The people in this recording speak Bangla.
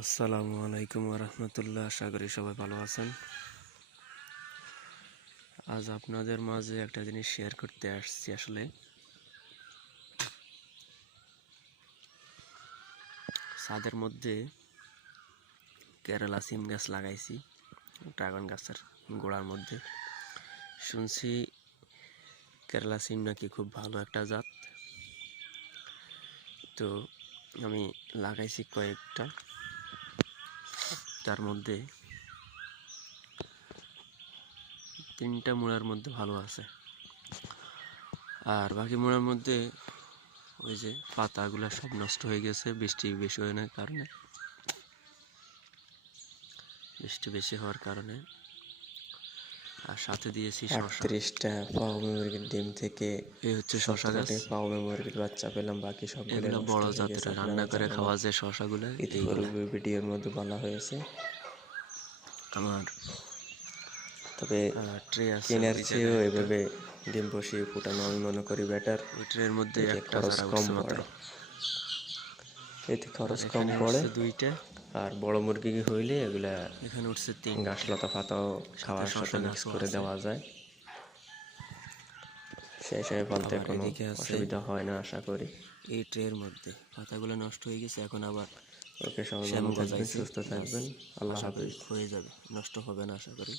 আসসালামু আলাইকুম রহমতুল্লাহ। আশা করি সবাই ভালো আছেন। আজ আপনাদের মাঝে একটা জিনিস শেয়ার করতে আসছি আসলে। ছাদের মধ্যে কেরালা সিম গাছ লাগাইছি, ড্রাগন গাছের গোড়ার মধ্যে। শুনছি কেরালা সিম নাকি খুব ভালো একটা জাত। তো আমি লাগাইছি কয়েকটা। তার মধ্যে তিনটা মোড়ার মধ্যে ভালো আছে। আর বাকি মোড়ার মধ্যে ওই যে পাতাগুলো সব নষ্ট হয়ে গেছে, বৃষ্টি বেশি হয়ে না কারণে। বৃষ্টি বেশি হওয়ার কারণে। আর সাথে দিয়েছি শশা একত্রিশটা পাউমে মুরগির ডিম থেকে এই হচ্ছে শশা গাছ। পাউমে মুরগির বাচ্চা পেলাম বাকি সব এগুলো বড় জাতের রান্না করে খাওয়া যায় শশাগুলো পূর্বে ভিডিওর মধ্যে বলা হয়েছে। আমার তবে ট্রে আছে কেনার চেয়েও এভাবে ডিম বসিয়ে ফুটানো আমি মনে করি বেটার ওই ট্রের মধ্যে একটা খরচ কম পড়ে। এতে খরচ কম পড়ে। দুইটা। আর বড় মুরগি হইলে এগুলা এখানে উঠছে তিন ঘাস লতা পাতাও খাওয়ার সাথে মিক্স করে দেওয়া যায়। সেই হিসাবে বলতে কোনো অসুবিধা হয় না আশা করি। এই ট্রের মধ্যে। পাতাগুলো নষ্ট হয়ে গেছে এখন আবার ওকে সবাই ভালো থাকবেন সুস্থ থাকবেন। আল্লাহ হাফিজ। হয়ে যাবে নষ্ট হবে না আশা করি।